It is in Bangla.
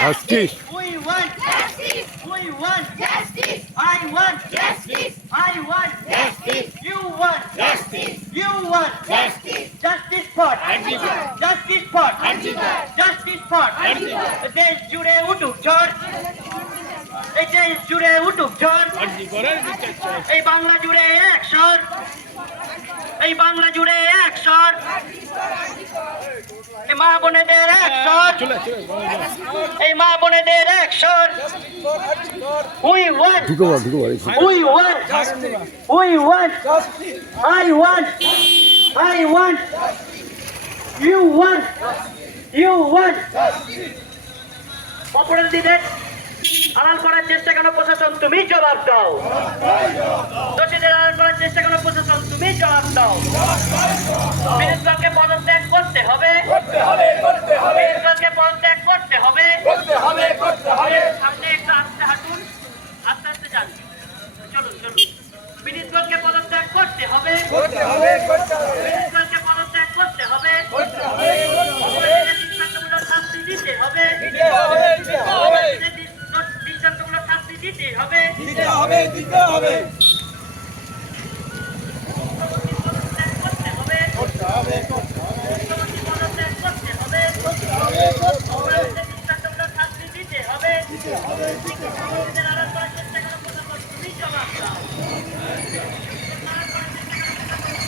Justice. We want justice. We want justice. I want justice. I want justice. You want justice. You want justice. Justice for justice for justice for দেশ জুড়ে উঠুক ঝড়, এই দেশ জুড়ে উঠুক ঝড়, এই বাংলা জুড়ে এক স্বর, এই বাংলা জুড়ে এক স্বর, এই মা বোনেদের এক স্বর, এই মা বোনেদের এক স্বর। We want, we want, we want, I want, I want, you want, you want। অপরাধীদের আড়াল করার চেষ্টা কেন প্রশাসন, তুমি জবাব দাও। দোষীদের আড়াল করার চেষ্টা কেন প্রশাসন, তুমি জবাব দাও। বিরোধীদলকে পদত্যাগ করতে হবে, বিরোধীদলকে পদত্যাগ করতে হবে। সামনে একটু আস্তে হাঁটুন, আস্তে আস্তে যান, চলুন চলুন। বিরোধীদলকে পদত্যাগ করতে হবে, বিরোধীদলকে পদত্যাগ করতে হবে, শাস্তি দিতে হবে।